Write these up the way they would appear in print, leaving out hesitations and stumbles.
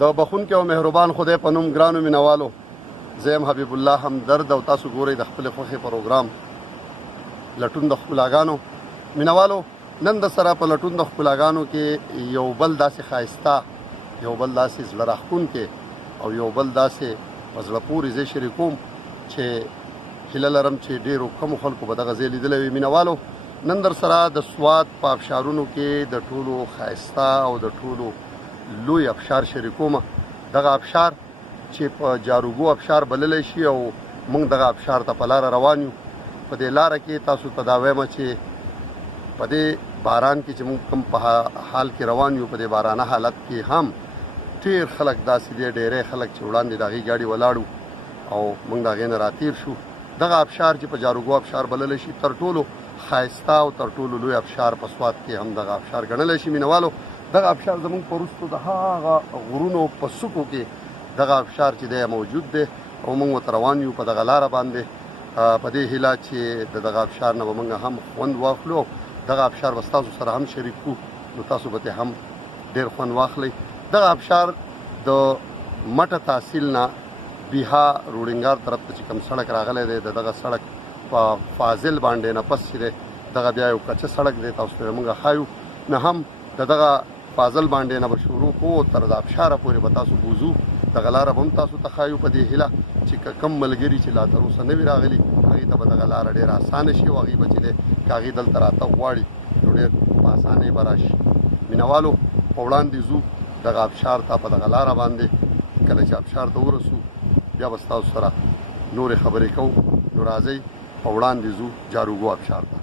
د بخونکي او مهربان خدای په نوم ګرانو مینوالو، زه یم حبیب الله همدرد او تاسو ګورئ د خپلې خوښې پروګرام لټون د ښکلاګانو. مینوالو، نن د سره په لټون د ښکلاګانو کې یو بل داسې ښایسته، یو بل داسې زړه راښکونکی او یو بل داسې په زړه پورې ځای شریکوم چې هیله لرم چې ډېرو کمو خلکو به دغه ځای لیدلی وي. مینوالو، نن در سره د سوات په ابشارونو کې د ټولو ښایسته او د ټولو لوی ابشار شریکوم. دغه ابشار چې په جاروګو ابشار بللی شي او موږ دغه ابشار ته په لاره روان یو. په دې لاره کې تاسو ته دا وایم چې په دې باران کې چې موږ کوم په حال کې روان یو، په دې بارانه حالت کې هم ډېر خلک داسې دي، ډېری خلک چې وړاندې د هغې ګاډي ولاړو او موږ د هغې نه راتېر شو. دغه ابشار چې په جاروګو ابشار بللی شي تر ټولو ښایسته او تر ټولو لوی ابشار په سوات کې هم دغه ابشار ګڼلی شي. مینوالو، دغه ابشار زموږ په وروستو د هغه غرونو په څوکو کې دغه ابشار چې دی موجود دی او موږ ورته روان یو په دغه لاره باندې، په دې هیله چې د دغه ابشار نه به موږ هم خوند واخلو، دغه ابشار به ستاسو سره هم شریک کړو، نو تاسو به ترې هم ډېر خوند واخلئ. دغه ابشار د مټه تحصیل نه بیها روډنګار طرف ته چې کوم سړک راغلی دی، د دغه سړک په فاضل باندې نه پس چې دی دغه بیا یو کچه سړک دی، تاسو ته موږ ښایو. نه هم د دغه فاضل باندې نه به شروع کوو تر د ابشاره پورې به تاسو بوځو. دغه لاره به هم تاسو ته ښایو په دې هیله چې کم ملګري چې لا تر اوسه نه وي راغلي هغې ته به دغه لاره ډېره اسانه شي او هغې به چې دی که هغې دلته راتګ غواړي نو ډېر په اسانۍ به راشي. مینوالو، په وړاندې ځو دغه ابشار ته په دغه لاره باندې. کله چې ابشار ته ورسو بیا به ستاسو سره نورې خبرې کوو. نو راځئ په وړاندې ځو جاروګو ابشار ته.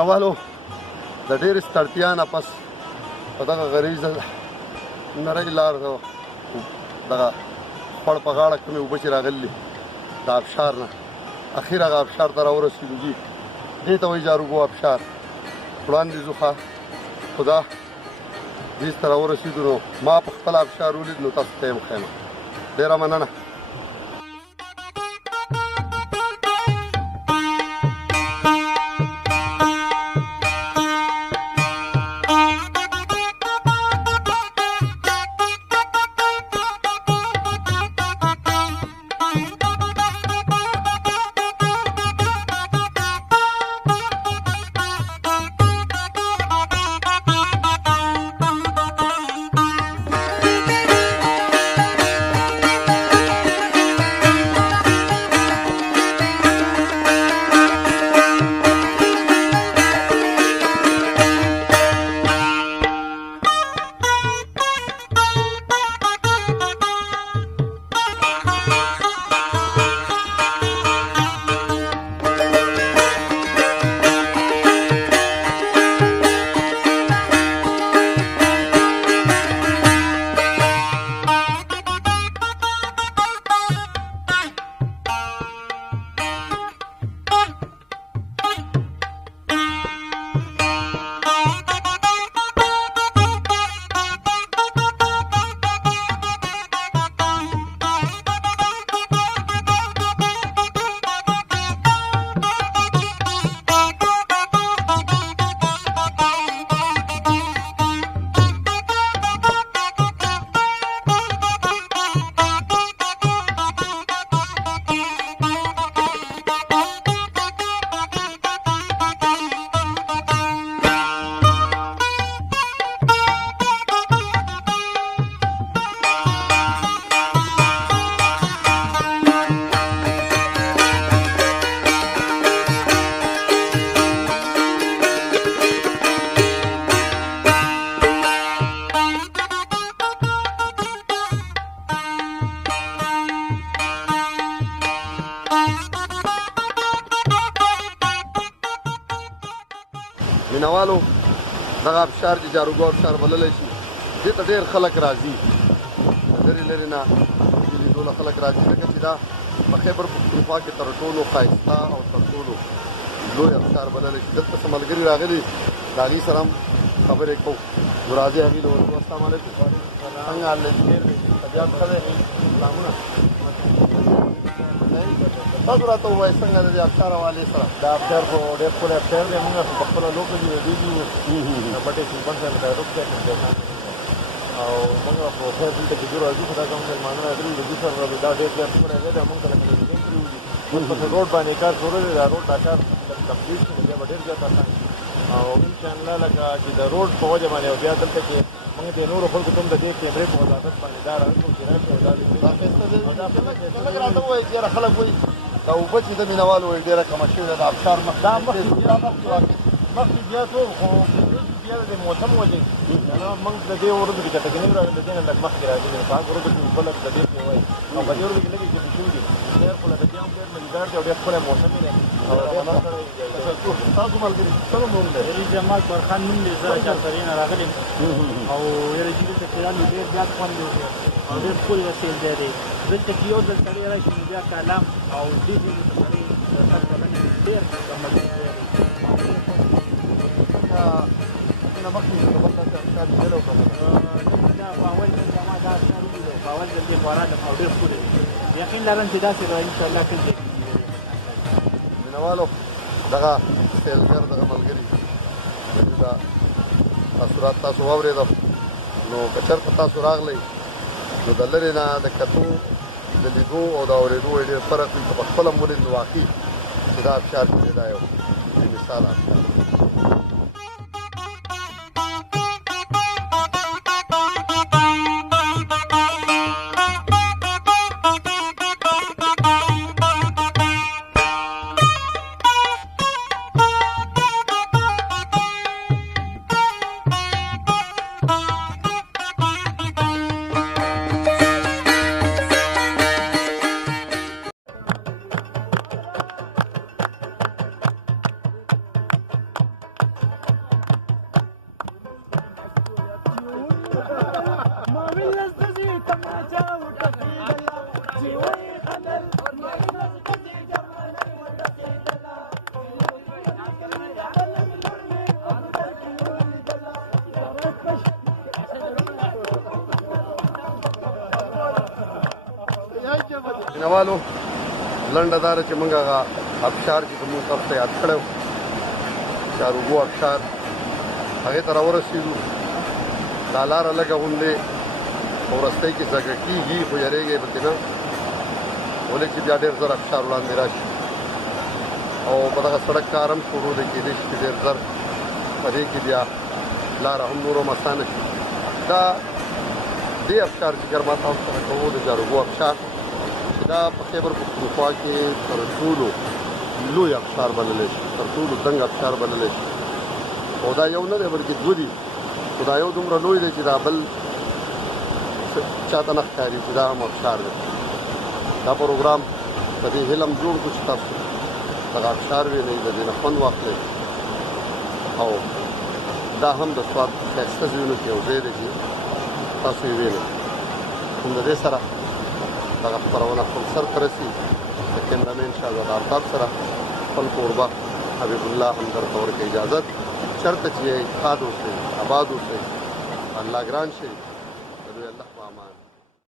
مینوالو د ډېرې ستړتیا نه پس په دغه غریزه نرۍ لار دغه خړ په غاړه کومې اوبه چې راغلي د آبشار نه اخر هغه آبشار ته راورسېدو جي دې ته وایي جاروګو آبشار وړاندې ځو ښه خو دا دې ته راورسېدو نو ما په خپل آبشار ولید نو تاسو ته یې ښیم ډېره مننه مینوالو دغه آبشار چې جاروګو آبشار بللی شي دې ته ډېر خلک راځي لرې لرې نه دې لیدو له خلک راځي ځکه چې دا په خیبر پښتونخوا کې تر ټولو ښایسته او تر ټولو لوی آبشار بللی شي دلته څه ملګري راغلي د هغې سره هم خبرې کوو نو راځئ هغې له ورکو السلام علیکم څنګه حال دی طبیعت ښه دی سلامونه تاسو راته ووایئ څنګه د دې آبشار حوالې سره دا آبشار خو ډېر ښکلی آبشار دی موږ په خپله لوکل یو بټې سلطان صاحب ته روغتیا او موږ خو خیر دلته چې ګورو راځو خو دا زموږ مېلمانه راغلي د دوی سره دا ډېر زیات ښکلی دی دا موږ ته لکه ټلویزیون کړي ولي موږ پسې روډ باندې کار شروع دی دا روډ دا کار کمپلیټ شي بیا به ډېر زیات اسان شي او انشاءالله لکه چې د روډ په وجه باندې او بیا دلته کې موږ د نورو خلکو ته هم د دې کیمرې په وضاحت باندې دا راغلو چې راشي او دا خلک راته ووایي چې یاره خلک وایي دا اوبه چې د مینوالو وایي ډېره کمه شوې ده د آبشار دا مخکې بیا څو خو بیا د موسم وجې موږ د دې ورځو کې چټکنۍ راغلې د دې نه لږ مخکې راغلي په هغه ورځو کې اوبه لږ د دې پرې وایي او په دې ورځو کې لږې جمع شوي دي ډېر خو لکه بیا هم ډېر مزیدار دی او ډېر ښکلی موسم دی تاسو ملګري څنګه نوم دی جمال برخان نوم دی زه چارسرۍ نه راغلی او یاره چې دلته چې رالو ډېر زیات خوند دی او ډېر ښکلی وسیل دی دی دلته چې یو ځل سړی راشي نو بیا کالم او دې ځینې ته سړی د خط کلنې ډېر ملګری دی څنګه مخکې د بل داسې آبشار لیدلی و که نه دا په اول ځل ما دا آبشار ولیدو په اول ځل دې خوا راغلم او ډېر ښکلی دی یقین لرم چې داسې به انشاءالله ښه ځای مینوالو دغه سیلګر دغه ملګري دا تاثرات تاسو واورېدل نو که چېرته تاسو راغلی نو د لرې نه د کتو د لیدو او د اورېدو ډېر فرق وي که په خپله هم ولید نو واقعي چې دا آبشار چې دی دا یو مثال آبشار مینوالو لنډه داره چې موږ هغه ابشار چې زموږ طرف ته یاد کړی و چاروګو ابشار هغې ته راورسېدو دا لاره لږه غوندې په وروستۍ کې زږه کېږي خو یارېږئ پکې نه ولې چې بیا ډېر زر ابشار وړاندې راشي او په دغه سړک کار هم شروع دی کېدای شي چې ډېر زر په دې کې بیا لاره هم نور هم اسانه شي دا دې ابشار ذکر ما تاسو سره کوو د جاروګو ابشار دا په خیبر پښتونخوا کې تر ټولو لوی ابشار بللی شي تر ټولو دنګ ابشار بللی شي او دا یو نه دی بلکې دوه دي خو دا یو دومره لوی دی چې دا بل چاته نه ښکاري چې دا هم ابشار دی دا پروګرام په دې هیله جوړ کړو چې تاسو دغه ابشار وینئ د دې نه خوند واخلئ او دا هم د سوات ښایسته ځایونو کې یو ځای دی چې تاسو یې وینئ هم د دې سره دغه خپرونه خپل سر ته رسي د کیمرامین شهزاد آفتاب سره خپل کوربه حبیب الله همدرد ته ورکړي اجازت چېرته چې یې ښاد اوسئ آباد اوسئ الله ګران شي د دوی الله په امان